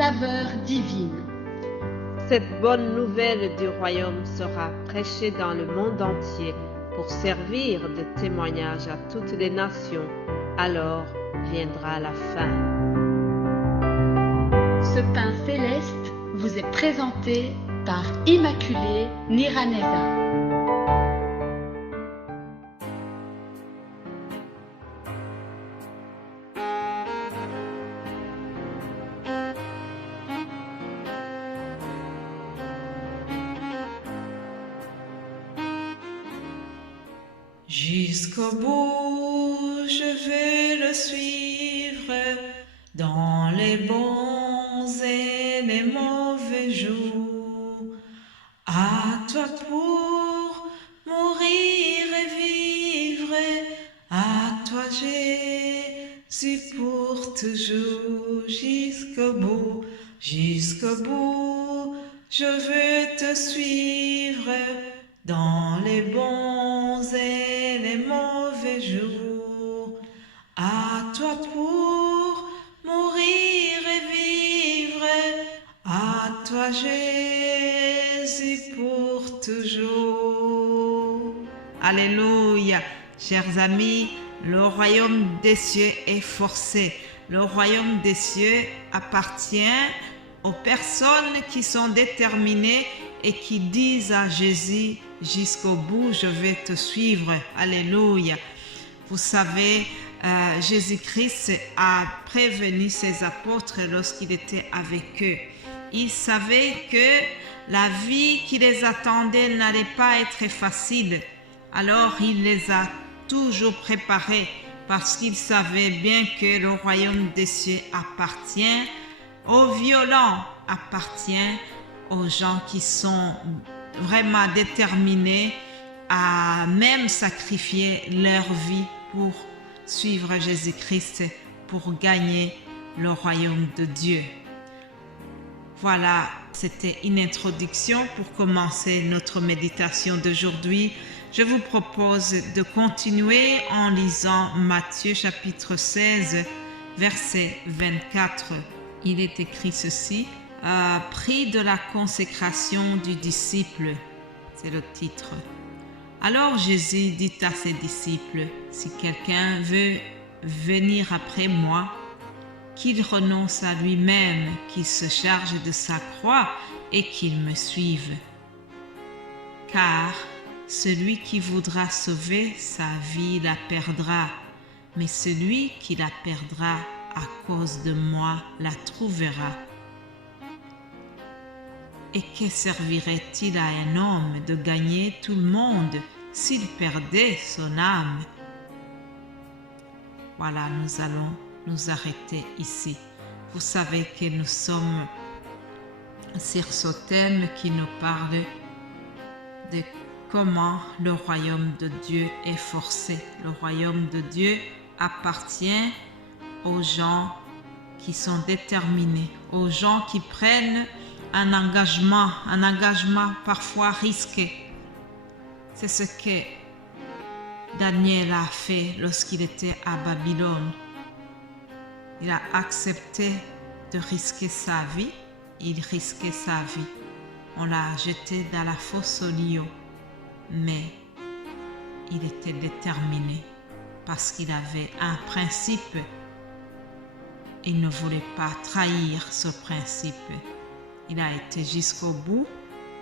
saveur divine. Cette bonne nouvelle du royaume sera prêchée dans le monde entier pour servir de témoignage à toutes les nations. Alors viendra la fin. Ce pain céleste vous est présenté par Immaculée Niraneza. Jusqu'au bout, je veux le suivre dans les bons et les mauvais jours. À toi pour mourir et vivre, à toi Jésus pour toujours. Jusqu'au bout, je veux te suivre dans les bons et les mauvais jours. À toi pour mourir et vivre, à toi Jésus pour toujours. Alléluia, chers amis, le royaume des cieux est forcé. Le royaume des cieux appartient aux personnes qui sont déterminées et qui disent à Jésus, jusqu'au bout, je vais te suivre. Alléluia. Vous savez, Jésus-Christ a prévenu ses apôtres lorsqu'il était avec eux. Il savait que la vie qui les attendait n'allait pas être facile. Alors, il les a toujours préparés parce qu'il savait bien que le royaume des cieux appartient aux violents, appartient aux gens qui sont vraiment déterminés à même sacrifier leur vie pour suivre Jésus-Christ, pour gagner le royaume de Dieu. Voilà, c'était une introduction pour commencer notre méditation d'aujourd'hui. Je vous propose de continuer en lisant Matthieu chapitre 16, verset 24. Il est écrit ceci: prix de la consécration du disciple. C'est le titre. Alors Jésus dit à ses disciples: si quelqu'un veut venir après moi, qu'il renonce à lui-même, qu'il se charge de sa croix et qu'il me suive. Car celui qui voudra sauver sa vie la perdra, mais celui qui la perdra à cause de moi la trouvera. Et que servirait-il à un homme de gagner tout le monde s'il perdait son âme? Voilà, nous allons nous arrêter ici. Vous savez que nous sommes sur ce thème qui nous parle de comment le royaume de Dieu est forcé. Le royaume de Dieu appartient aux gens qui sont déterminés, aux gens qui prennent un engagement parfois risqué. C'est ce que Daniel a fait lorsqu'il était à Babylone. Il a accepté de risquer sa vie. Il risquait sa vie. On l'a jeté dans la fosse aux lions. Mais il était déterminé parce qu'il avait un principe. Il ne voulait pas trahir ce principe. Il a été jusqu'au bout,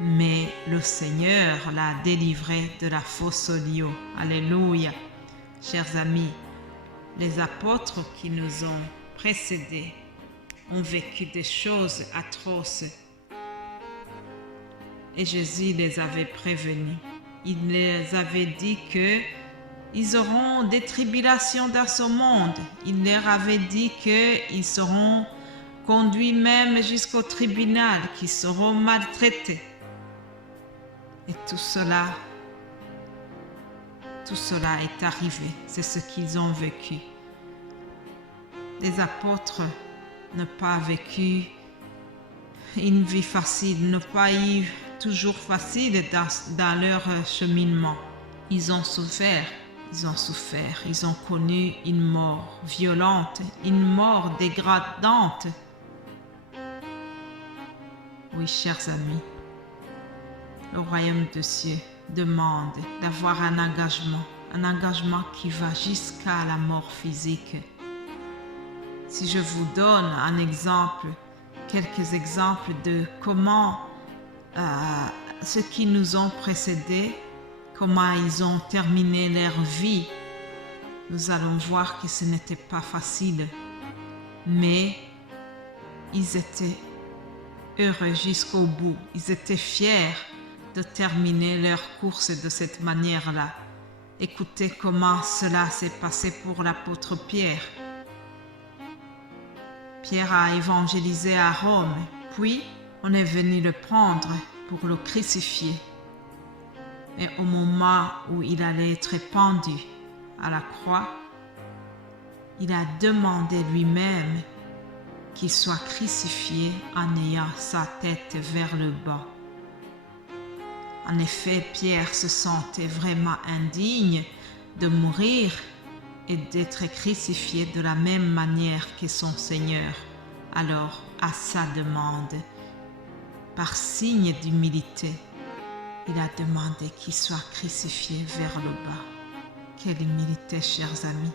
mais le Seigneur l'a délivré de la fosse aux lions. Alléluia. Chers amis, les apôtres qui nous ont précédés ont vécu des choses atroces. Et Jésus les avait prévenus. Il les avait dit qu'ils auront des tribulations dans ce monde. Il leur avait dit qu'ils seront conduits même jusqu'au tribunal, qu'ils seront maltraités. Et tout cela est arrivé. C'est ce qu'ils ont vécu. Les apôtres n'ont pas vécu une vie facile, n'ont pas eu toujours facile dans leur cheminement. Ils ont souffert, ils ont connu une mort violente, une mort dégradante. Oui, chers amis, le royaume des cieux demande d'avoir un engagement qui va jusqu'à la mort physique. Si je vous donne un exemple, quelques exemples de comment ceux qui nous ont précédés, comment ils ont terminé leur vie, nous allons voir que ce n'était pas facile, mais ils étaient heureux jusqu'au bout. Ils étaient fiers de terminer leur course de cette manière-là. Écoutez comment cela s'est passé pour l'apôtre Pierre. Pierre a évangélisé à Rome, puis on est venu le prendre pour le crucifier. Et au moment où il allait être pendu à la croix, il a demandé lui-même qu'il soit crucifié en ayant sa tête vers le bas. En effet, Pierre se sentait vraiment indigne de mourir et d'être crucifié de la même manière que son Seigneur. Alors, à sa demande, par signe d'humilité, il a demandé qu'il soit crucifié vers le bas. Quelle humilité, chers amis!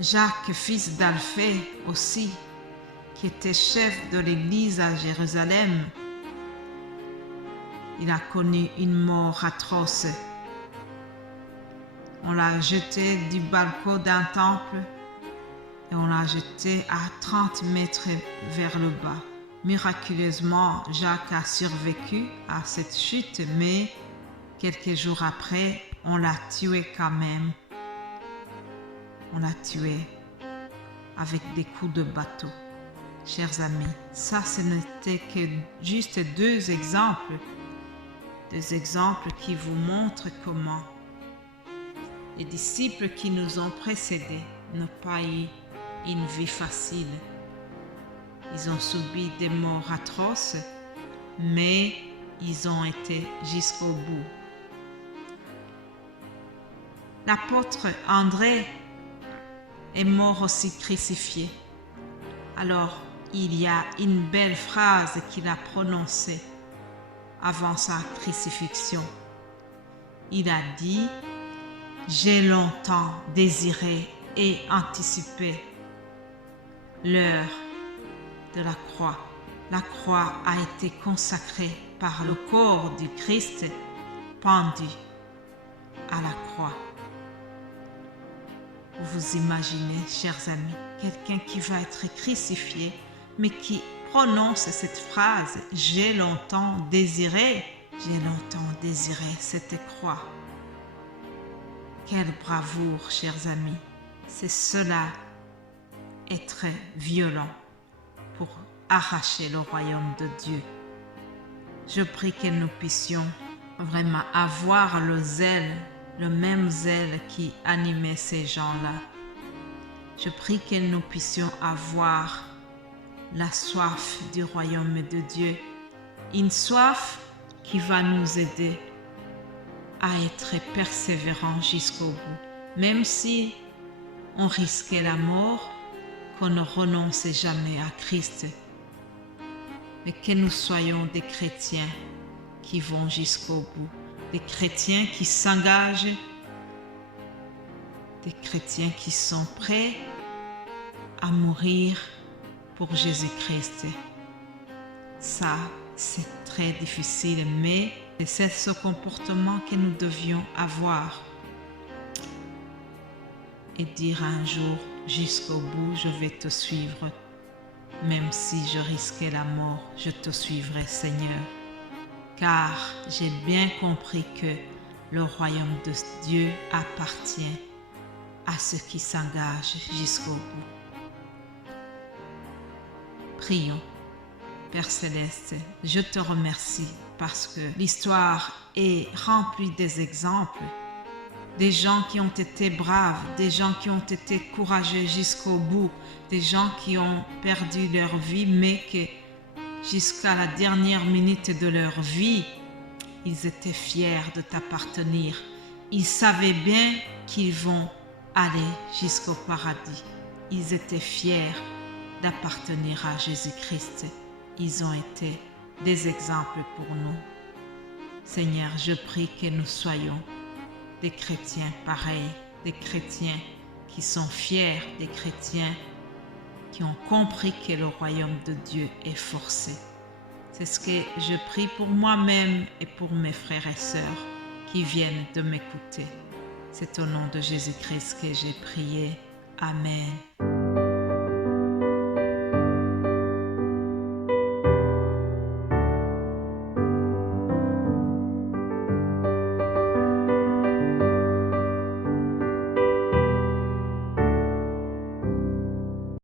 Jacques, fils d'Alphée aussi, qui était chef de l'église à Jérusalem, il a connu une mort atroce. On l'a jeté du balcon d'un temple et on l'a jeté à 30 mètres vers le bas. Miraculeusement, Jacques a survécu à cette chute, mais quelques jours après, on l'a tué quand même. On l'a tué avec des coups de bateau. Chers amis, ça ce n'était que juste deux exemples qui vous montrent comment les disciples qui nous ont précédés n'ont pas eu une vie facile. Ils ont subi des morts atroces, mais ils ont été jusqu'au bout. L'apôtre André est mort aussi crucifié. Alors, il y a une belle phrase qu'il a prononcée avant sa crucifixion. Il a dit « J'ai longtemps désiré et anticipé l'heure de la croix. La croix a été consacrée par le corps du Christ pendu à la croix. » Vous imaginez, chers amis, quelqu'un qui va être crucifié, mais qui prononce cette phrase « J'ai longtemps désiré cette croix ». Quelle bravoure, chers amis. C'est cela, être violent pour arracher le royaume de Dieu. Je prie que nous puissions vraiment avoir le zèle, le même zèle qui animait ces gens-là. Je prie que nous puissions avoir la soif du royaume de Dieu, une soif qui va nous aider à être persévérants jusqu'au bout, même si on risquait la mort, qu'on ne renonçait jamais à Christ, mais que nous soyons des chrétiens qui vont jusqu'au bout, des chrétiens qui s'engagent, des chrétiens qui sont prêts à mourir pour Jésus-Christ. Ça, c'est très difficile, mais c'est ce comportement que nous devions avoir et dire un jour jusqu'au bout, je vais te suivre. Même si je risquais la mort, je te suivrai, Seigneur. Car j'ai bien compris que le royaume de Dieu appartient à ceux qui s'engagent jusqu'au bout. Prions. Père Céleste, je te remercie parce que l'histoire est remplie des exemples, des gens qui ont été braves, des gens qui ont été courageux jusqu'au bout, des gens qui ont perdu leur vie, mais que jusqu'à la dernière minute de leur vie, ils étaient fiers de t'appartenir. Ils savaient bien qu'ils vont aller jusqu'au paradis. Ils étaient fiers d'appartenir à Jésus-Christ. ils ont été des exemples pour nous. Seigneur, je prie que nous soyons des chrétiens pareils, des chrétiens qui sont fiers, des chrétiens qui ont compris que le royaume de Dieu est forcé. C'est ce que je prie pour moi-même et pour mes frères et sœurs qui viennent de m'écouter. C'est au nom de Jésus-Christ que j'ai prié. Amen.